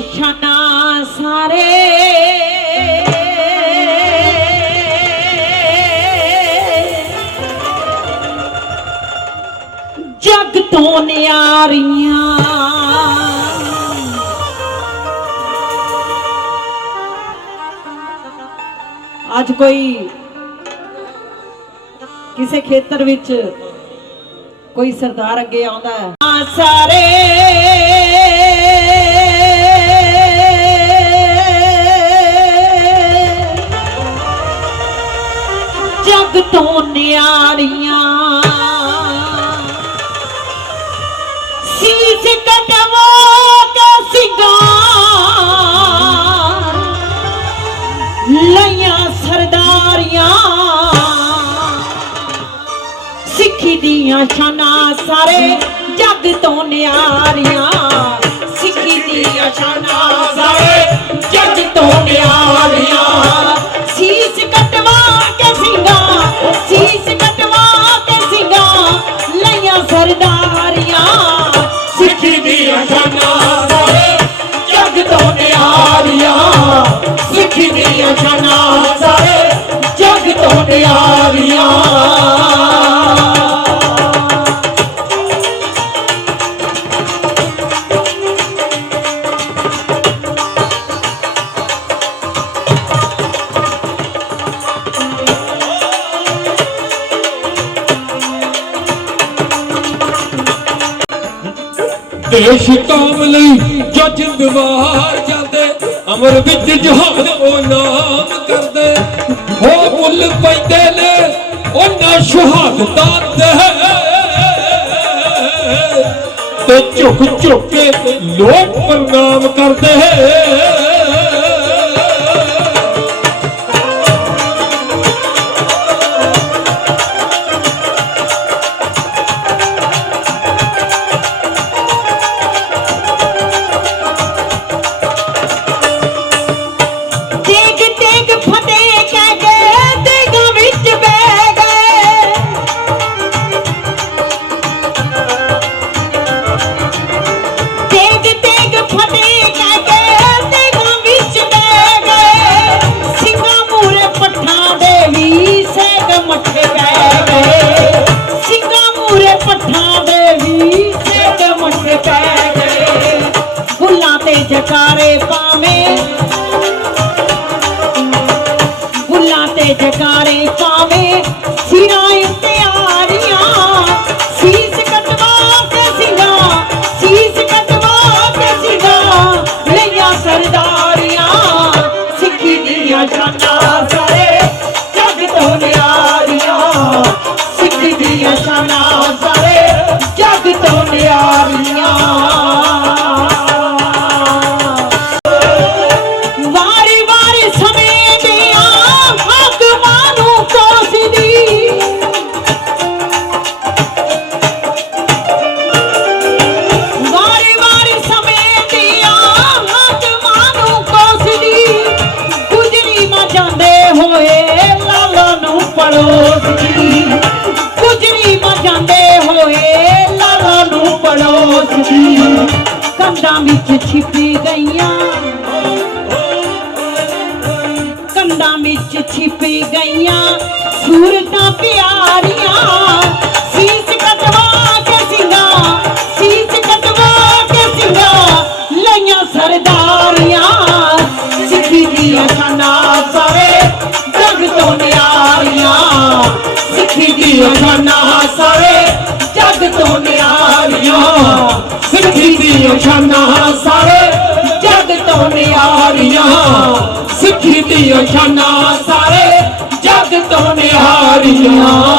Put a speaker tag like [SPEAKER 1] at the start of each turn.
[SPEAKER 1] ਦੀਆਂ ਸਾਰੇ। ਜਗ ਤੋਂ ਨਿਆਰੀਆਂ। ਅੱਜ ਕੋਈ ਕਿਸੇ ਖੇਤਰ ਵਿੱਚ ਕੋਈ ਸਰਦਾਰ ਅੱਗੇ ਆਉਂਦਾ ਹੈ। ਸਾਰੇ। ਤੋਂ ਸੀਸ ਕਟਵਾ ਕੇ ਸਿੰਗਾਰ। ਲਈਆਂ ਸਰਦਾਰੀਆਂ। ਸਿੱਖੀ ਦੀਆਂ ਸ਼ਾਨਾਂ ਸਾਰੇ ਜੱਗ ਤੋਂ ਨਿਆਰੀਆਂ। ਸਿੱਖੀ ਦੀਆਂ ਸ਼ਾਨਾਂ ਸਾਰੇ ਜੱਗ ਤੋਂ ਨਿਆਰੀਆਂ।
[SPEAKER 2] ਦੇਸ਼ ਕੌਮ ਲਈ ਜੱਜ ਵਿਵਾਰ ਜਾਂਦੇ, ਅਮਰ ਵਿੱਚ ਜਹਾਨ ਉਹ ਨਾਮ ਕਰਦੇ। ਹੋ ਮੁੱਲ ਪੈਂਦੇ ਨੇ, ਉਹਨਾਂ ਸ਼ਹਾਦਤਾਂ ਦੇ। ਤੇ ਝੁਕ ਝੁਕ ਕੇ ਲੋਕ ਪ੍ਰਣਾਮ ਕਰਦੇ।
[SPEAKER 1] ਤੇਗ ਜਕਾਰੇ ਪਾਵੇਂ ਫੁੱਲਾਂ ਤੇ ਜਕਾਰੇ ਪਾਵੇ ਸਿਰਾਂ ਉੱਤੇ ਆਰੀਆਂ। ਸੀਸ ਕਟਵਾ ਕੇ ਸਿੰਘਾਂ ਸੀਸ ਕਟਵਾ ਕੇ ਸਿੰਘਾਂ ਲਈਆਂ ਸਰਦਾਰੀਆਂ। ਸਿੱਖੀ ਦੀਆਂ ਸ਼ਾਨਾਂ ਸਾਰੇ ਜੱਗ ਤੋਂ ਨਿਆਰੀਆਂ। ਸਿੱਖੀ ਦੀਆਂ ਸ਼ਾਨਾਂ ਸਾਰੇ ਜੱਗ ਤੋਂ ਨਿਆਰੀਆਂ। ਨੂੰ ਪੜੋਸਦੀ ਗੁਜਰੀ ਮਾ ਜਾਂਦੇ ਹੋਏ ਲਾਲਾ ਨੂੰ ਪੜੋਸਦੀ ਕੰਧਾਂ ਵਿੱਚ ਛਿਪੀ ਗਈਆਂ ਕੰਧਾਂ ਵਿੱਚ ਛਿਪੀ ਗਈਆਂ, ਸੂਰਤਾਂ ਪਿਆਰੀਆਂ ਸਿੱਖੀ ਦੀਆਂ ਸਾਰੇ ਜਗ ਤੋਂ ਨਿਆਰੀਆਂ। ਸਿੱਖੀ
[SPEAKER 2] ਦੀ ਸ਼ਾਨਾਂ ਸਾਰੇ
[SPEAKER 1] ਜਗ ਤੋਂ ਨਿਆਰੀਆਂ।
[SPEAKER 2] ਸਿੱਖੀ ਦੀਆਂ ਸ਼ਾਨਾਂ ਸਾਰੇ ਜੱਗ ਤੋਂ ਨਿਹਾਰੀਆਂ